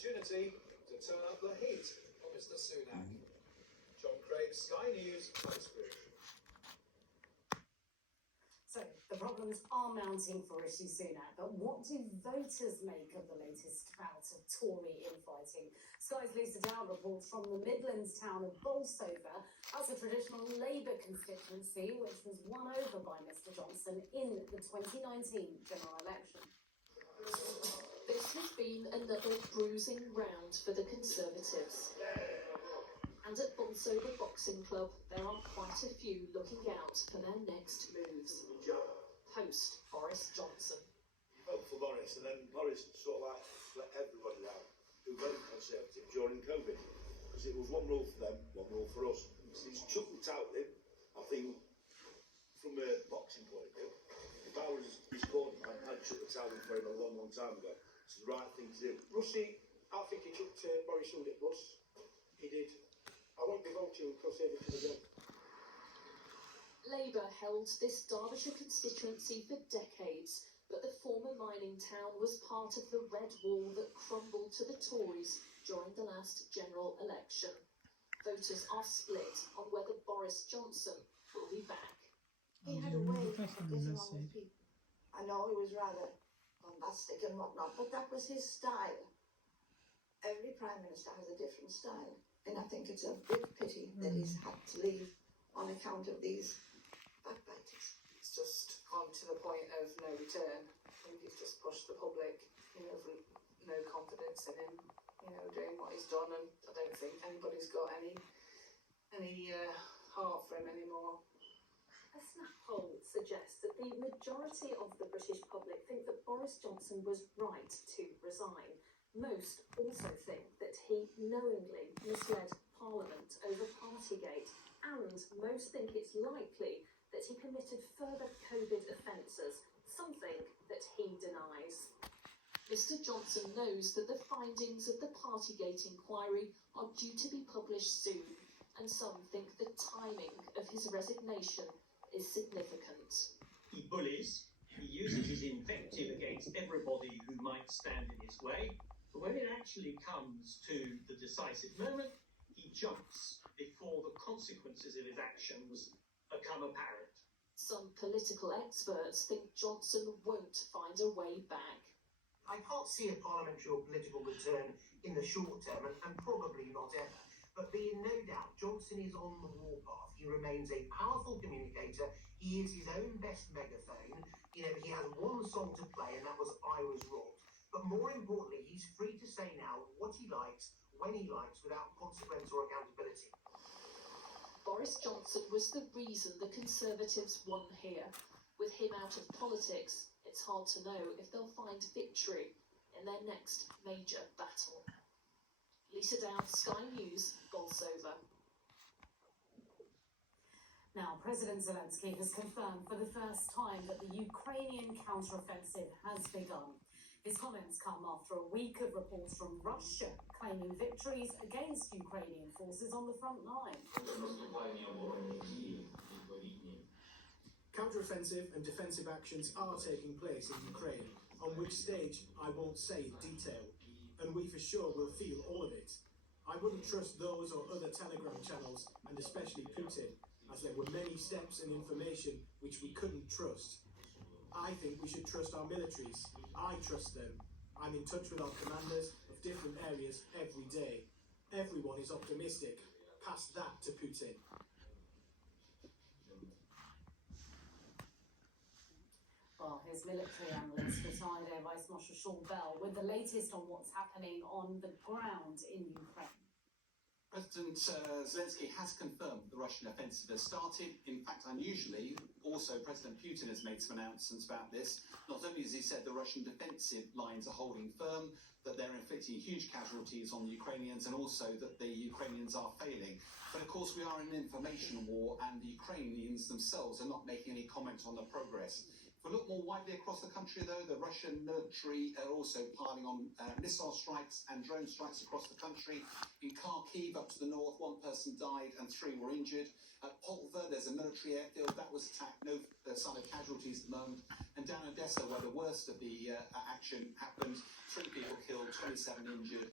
opportunity to turn up the heat on Mr. Sunak. John Craig, Sky News, Knightsbridge. So, the problems are mounting for Rishi Sunak, but what do voters make of the latest bout of Tory infighting? Sky's Lisa Down reports from the Midlands town of Bolsover. That's a traditional Labour constituency which was won over by Mr Johnson in the 2019 general election. This has been another bruising round for the Conservatives. And at Bolsover Boxing Club, there are quite a few looking out for their next moves. Host Boris Johnson. You vote for Boris, and then Boris sort of like let everybody down who voted Conservative during COVID, because it was one rule for them, one rule for us. So he's chucked it out in, I think, from a boxing point of view. If I was his corner, I'd chuck the towel in for him a long, long time ago. It's the right thing to do. Rusty, I think he took Boris under the bus. He did. I won't be voting Conservative again. Labour held this Derbyshire constituency for decades, but the former mining town was part of the red wall that crumbled to the Tories during the last general election. Voters are split on whether Boris Johnson will be back. He had a way of getting on with people. I know he was rather bombastic and whatnot, but that was his style. Every Prime Minister has a different style, and I think it's a big pity that he's had to leave on account of these backbiters. It's just gone to the point of no return. I think he's just pushed the public, with no confidence in him, doing what he's done, and I don't think anybody's got any heart for him anymore. A snap poll suggests that the majority of the British public think that Boris Johnson was right to resign. Most also think that he knowingly misled Parliament over Partygate, and most think it's likely that he committed further COVID offences, something that he denies. Mr Johnson knows that the findings of the Partygate inquiry are due to be published soon, and some think the timing of his resignation is significant. He bullies, he uses his invective against everybody who might stand in his way, but when it actually comes to the decisive moment, he jumps before the consequences of his actions become apparent. Some political experts think Johnson won't find a way back. I can't see a parliamentary or political return in the short term, and probably not ever. But be in no doubt, Johnson is on the warpath. He remains a powerful communicator. He is his own best megaphone. He has one song to play, and that was I Was Robbed. But more importantly, he's free to say now what he likes, when he likes, without consequence or accountability. Boris Johnson was the reason the Conservatives won here. With him out of politics, it's hard to know if they'll find victory in their next major battle. Lisa Down, Sky News, Bolsover. Now, President Zelensky has confirmed for the first time that the Ukrainian counteroffensive has begun. His comments come after a week of reports from Russia claiming victories against Ukrainian forces on the front line. Counteroffensive and defensive actions are taking place in Ukraine, on which stage I won't say in detail, and we for sure will feel all of it. I wouldn't trust those or other Telegram channels, and especially Putin, as there were many steps and information which we couldn't trust. I think we should trust our militaries. I trust them. I'm in touch with our commanders of different areas every day. Everyone is optimistic. Pass that to Putin. Well, his military analyst, retired Air Vice Marshal Sean Bell, with the latest on what's happening on the ground in Ukraine. President Zelensky has confirmed the Russian offensive has started. In fact, unusually, also President Putin has made some announcements about this. Not only has he said the Russian defensive lines are holding firm, that they're inflicting huge casualties on the Ukrainians, and also that the Ukrainians are failing. But of course, we are in an information war, and the Ukrainians themselves are not making any comment on the progress. If we look more widely across the country, though, the Russian military are also piling on missile strikes and drone strikes across the country. In Kharkiv, up to the north, 1 person died and 3 were injured. At Poltava, there's a military airfield that was attacked, no sign of casualties at the moment. And down in Odessa, where the worst of the action happened, 3 people killed, 27 injured.